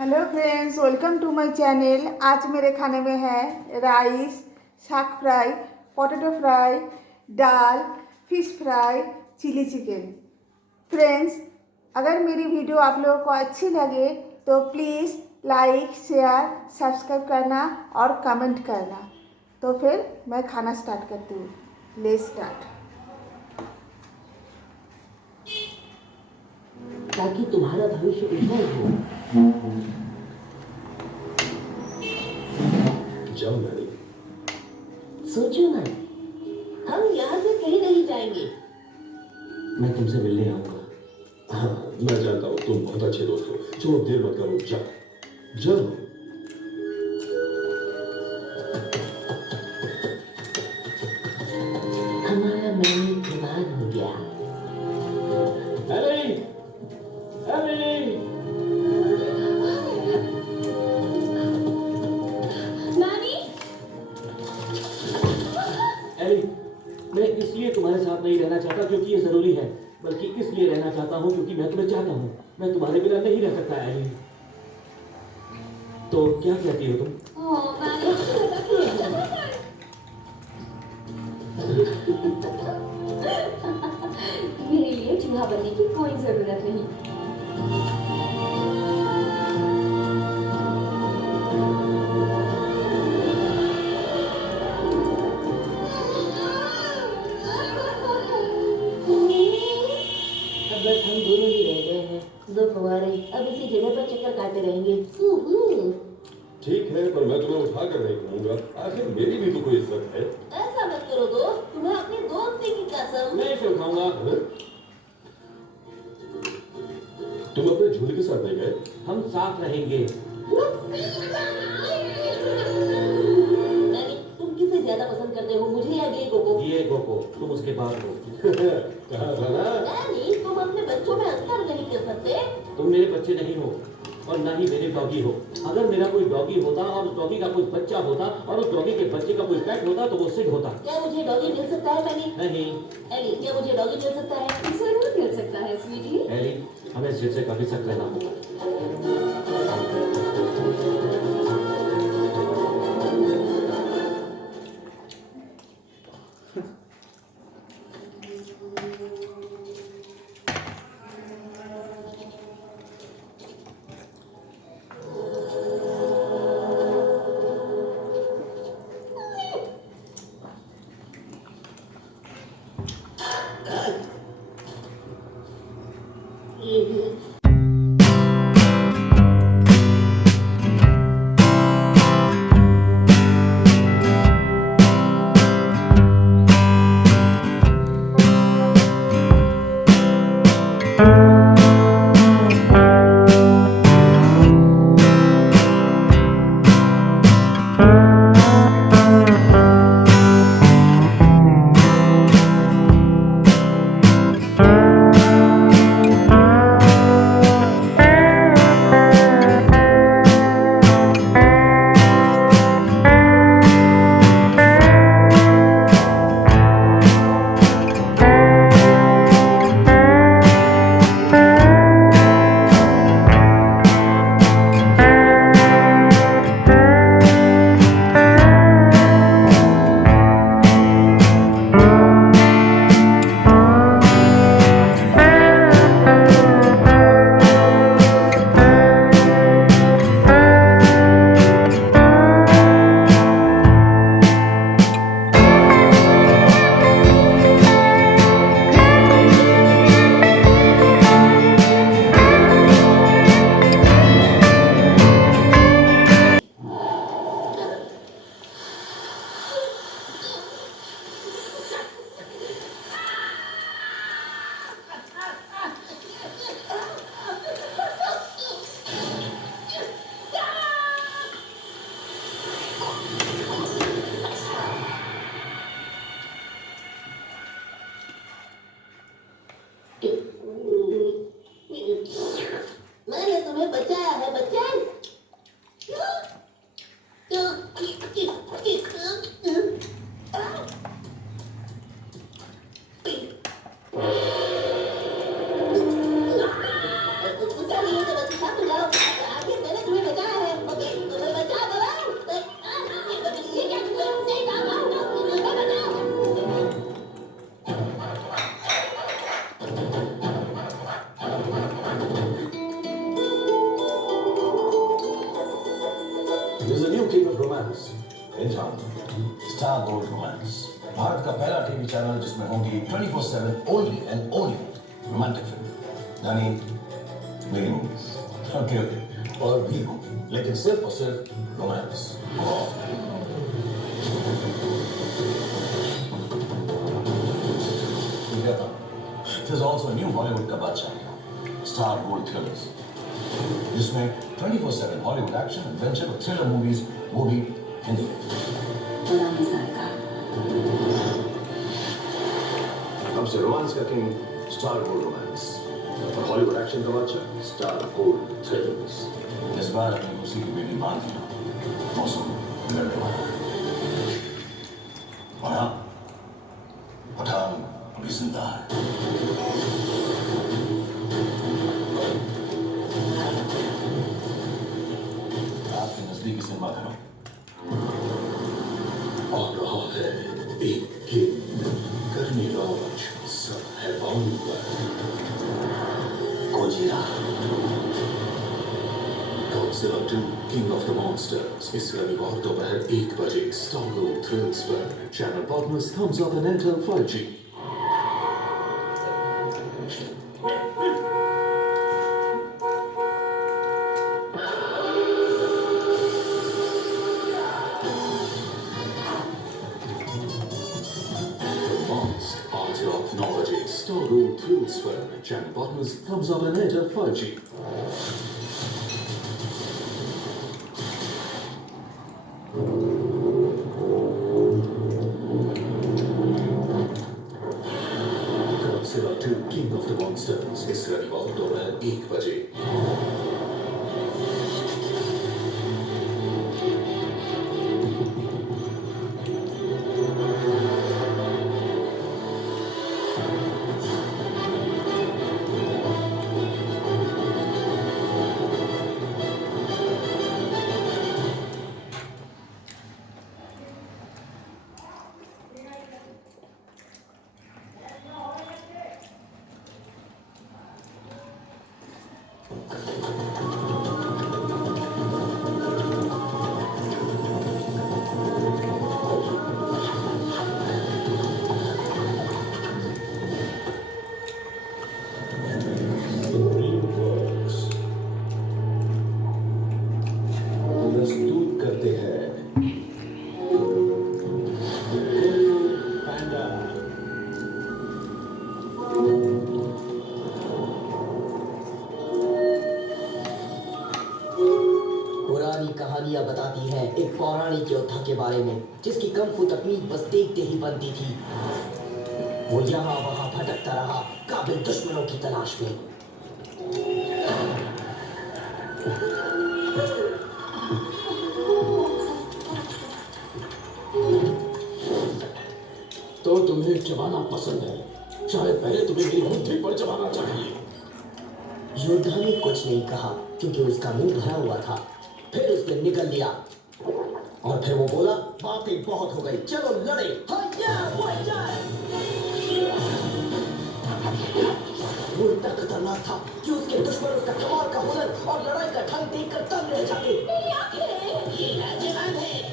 Hello friends, welcome to my channel. आज मेरे खाने में है राइस, शाक फ्राई, पोटैटो फ्राई, दाल, fish fry, chilli chicken. Friends, अगर मेरी वीडियो आप लोगों को अच्छी लगे तो प्लीज़ लाइक, शेयर, सब्सक्राइब करना और कमेंट करना। तो फिर मैं खाना स्टार्ट करती हूँ। Let's start. ताकि तुम्हारा भविष्य उज्जवल हो। जाओ मैरी। सोचो मत, हम यहाँ से कहीं नहीं जाएंगे। मैं तुमसे मिलने आऊंगा। हाँ, मैं जानता हूँ तुम बहुत अच्छे दोस्त हो। चलो देर मत करो, जाओ जाओ। हमारा मैंने दीवान हो गया। Eli, Eli. नानी, एली, मैं इसलिए तुम्हारे साथ नहीं रहना चाहता क्योंकि ये जरूरी है, बल्कि इसलिए रहना चाहता हूँ क्योंकि मैं तुम्हें चाहता हूँ। मैं तुम्हारे बिना नहीं रह सकता एली। तो क्या कहती हो तुम? मेरे लिए चूल्हा बनने की कोई जरूरत नहीं। अब बस हम दोनों ही रह गए हैं, दो फुहारे। अब इसी जगह पर चक्कर काटते रहेंगे। ठीक है, पर मैं तुम्हें उठा कर नहीं कहूँगा। आखिर मेरी भी तो कोई इज्जत है। ऐसा मत करो दोस्त, तुम्हें अपनी दोस्ती की कसम। मैं इसे उठाऊंगा। तुम अपने झूले के साथ नहीं गए? हम साथ रहेंगे। नानी, तुम किसे ज्यादा पसंद करते हो, मुझे या डिएगो को? डिएगो को। तुम उसके बाद हो। कहा था ना। नानी, तुम अपने बच्चों में अंतर नहीं कर सकते। तुम मेरे बच्चे नहीं हो और ना ही मेरे डॉगी हो। अगर मेरा कोई डॉगी होता और उस डॉगी का कोई बच्चा होता और उस डॉगी के बच्चे का कोई पेट होता तो वो सिड होता। क्या मुझे डॉगी मिल सकता है मैनी? नहीं। एली, क्या मुझे डॉगी मिल सकता है? जरूर मिल सकता है स्वीटी। एली, हमें सिड से काफी सख्त रहना होगा। There's a new king of romance in town. Star Gold Romance. Bharat का पहला टीवी चैनल जिसमें होंगी 24/7 only and only romantic film. यानी मेरी मूवीज ओके और भी होंगी लेकिन सिर्फ और सिर्फ romance. There's also a new Hollywood का बादशाह Star Gold Thrillers जिसमें 24/7 हॉलीवुड एक्शन एडवेंचर और थ्रिलर मूवीज वो भी हिंदी में. बड़ा मजा आएगा. अब से रोमांस का किंग स्टार गोल्ड रोमांस और हॉलीवुड एक्शन का बादशाह स्टार गोल्ड थ्रिलर्स. इस बार अपनी कुर्सी की बेटी बांध लो. मौसम बिगड़ने वाला है. और हाँ, पठान अभी जिंदा है. आपके नजदीकी सिनेमा घरों आ रहा है एक किंग. करनी राज सब है बाउंड पर. गोजिला Godzilla 2 King of the Monsters इस रविवार दोपहर 1 बजे Star Gold Thrills पर. Channel partners thumbs up and Airtel 5G. आज रात 9 बजे Star Gold Thrills पर. Channel partners thumbs up and Airtel 5G. Godzilla 2 King of the Monsters इस रविवार दोपहर 1 बजे. प्रस्तुत करते हैं पैंडा. पुरानी कहानियां बताती हैं एक पौराणिक योद्धा के बारे में जिसकी कम्फू तकनीक बस देखते ही बनती थी. वो यहाँ वहाँ भटकता रहा काबिल दुश्मनों की तलाश में. तो तुम्हें चबाना पसंद है. शायद पहले तुम्हें मेरी बुद्धि पर चबाना चाहिए. योद्धा ने कुछ नहीं कहा क्योंकि उसका मुंह भरा हुआ था. फिर उसने निकल लिया और फिर वो बोला बातें बहुत हो गई, चलो लड़े. वो इतना खतरनाक था कि उसके दुश्मन उसका कमाल का हुनर और लड़ाई का ढंग देखकर दंग रह जाते.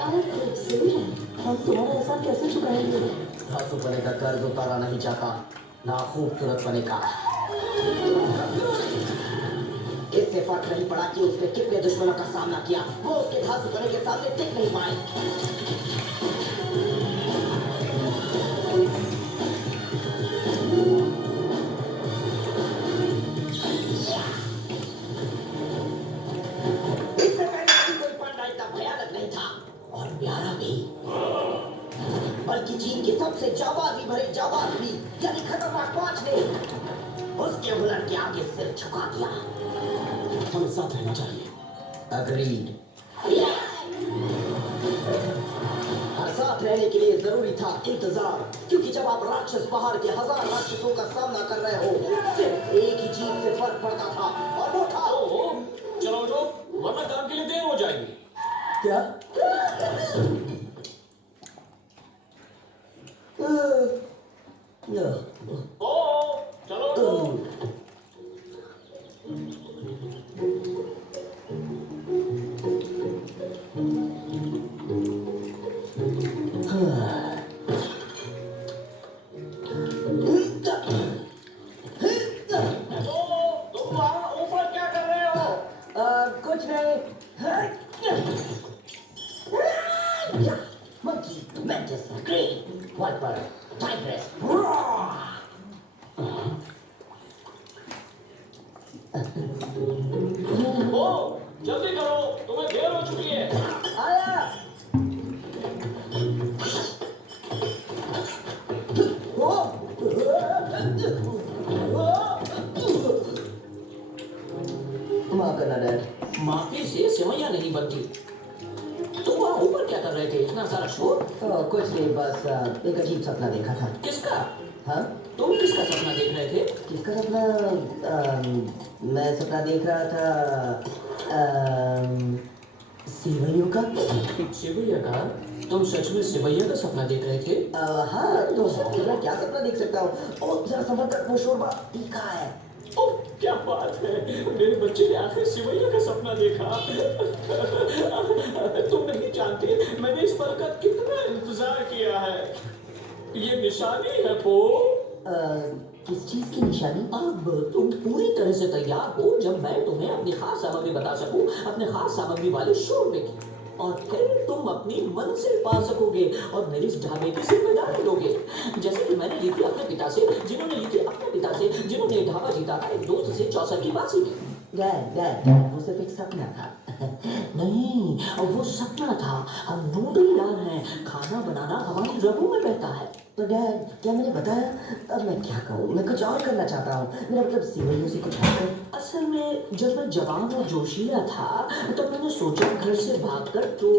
और खूबसूरत. हम तुम्हारा एहसान कैसे चुकाएंगे? धांसू बने का कर्ज उतारा नहीं चाहता, ना खूबसूरत बने का. इससे फर्क नहीं पड़ा कि उसने कितने दुश्मनों का सामना किया, वो उसके धांसू बने के सामने टिक नहीं पाए. इससे पहले कोई पांडा इतना भयानक नहीं था और प्यारा भी, बल्कि चीन की सबसे जाबाजी भरे जाबाज भी यानी खतरनाक 5 ने उसके हुनर के आगे सिर झुका दिया. हमें साथ रहना चाहिए. अग्रीड. और साथ रहने के लिए जरूरी था इंतजार, क्योंकि जब आप राक्षस पहाड़ के 1000 राक्षसों का सामना कर रहे हो सिर्फ एक ही चीज से फर्क पड़ता था और वो था. चलो उठो, वरना काम के लिए देर हो जाएगी. क्या? चलो उठो. Monkey, Mantis, Green, Viper, Tigress. ओ जल्दी करो, तुम्हें देर हो चुकी है। आया। माफ करना डैड। माफी से सेवैयां नहीं बनती। तुम वहाँ ऊपर क्या कर रहे थे? इतना सारा शोर? कुछ नहीं, बस एक अजीब सपना देखा था। किसका? हाँ? तुम किसका सपना देख रहे थे? किसका सपना? मैं सपना देख रहा था सेवैयों का। सेवैया का? तुम सच में सेवैया का सपना देख रहे थे? हाँ, तो मैं क्या सपना देख सकता हूँ? ओ, जरा संभल कर, वो शोरबा तीखा है। ओह, क्या बात है, मेरे बच्चे ने आखिर सेवैया का सपना देखा। तुम नहीं जानते मैंने इस पल का कितना इंतजार किया है। ये निशानी है पो। किस चीज की निशानी? अब तुम पूरी तरह से तैयार हो जब मैं तुम्हें अपनी खास सामग्री बता सकूं, अपने खास सामग्री वाले शोरबे की, और फिर तुम अपनी मंजिल पा सकोगे और मेरे इस ढाबे की जिम्मेदारी लोगे, जैसे कि मैंने ली थी अपने पिता से, जिन्होंने ली थी अपने पिता से, जिन्होंने ये ढाबा जीता था एक दोस्त से 64 की बाजी में। डैड, वो सिर्फ एक सपना था। नहीं, और वो सपना था। हम नूडलदार हैं, खाना बनाना हमारी रगों में बहता है। तो डैड, क्या मैंने बताया? अब मैं क्या कहूँ, मैं कुछ और करना चाहता हूँ। मेरा मतलब सेवैयों से कुछ हटकर। असल में जब मैं जवान और जोशीला था तो मैंने सोचा घर से भागकर तो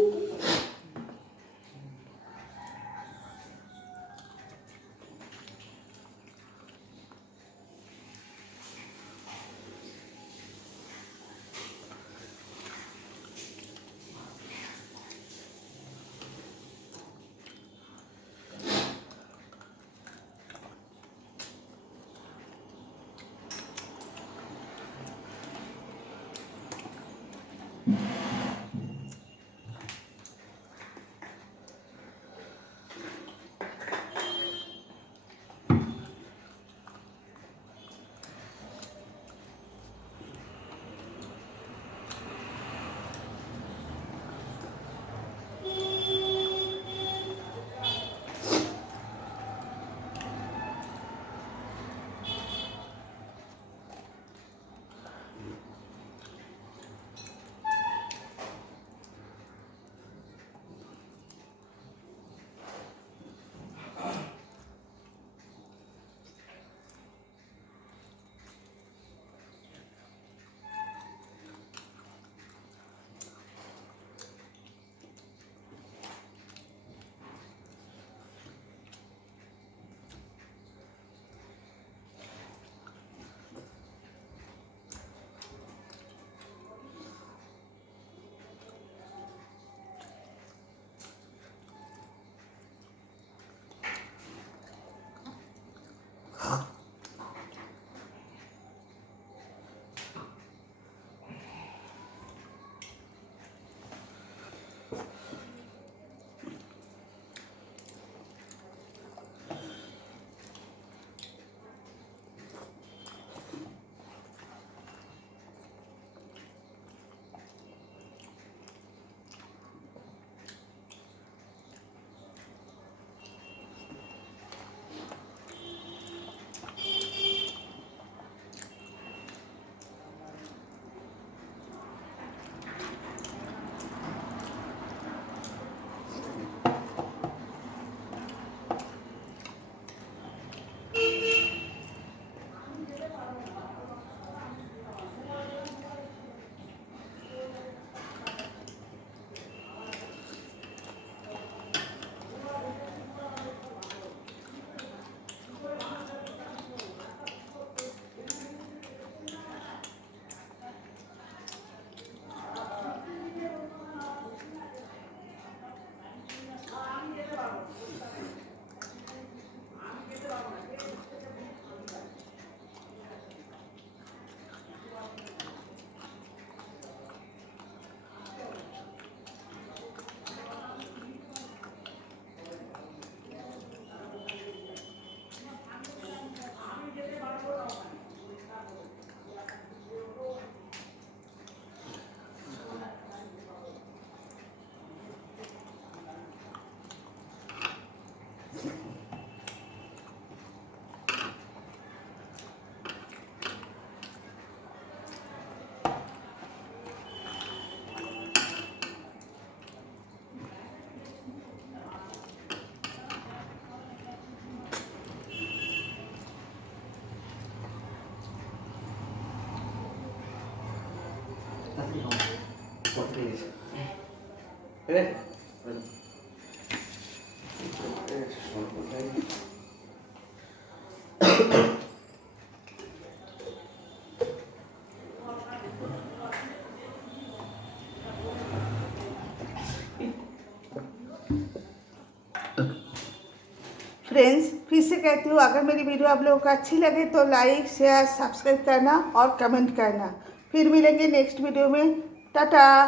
फ्रेंड्स, फिर से कहती हूँ, अगर मेरी वीडियो आप लोगों को अच्छी लगे तो लाइक शेयर सब्सक्राइब करना और कमेंट करना। फिर मिलेंगे नेक्स्ट वीडियो में। Tata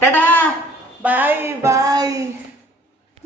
tata, bye bye.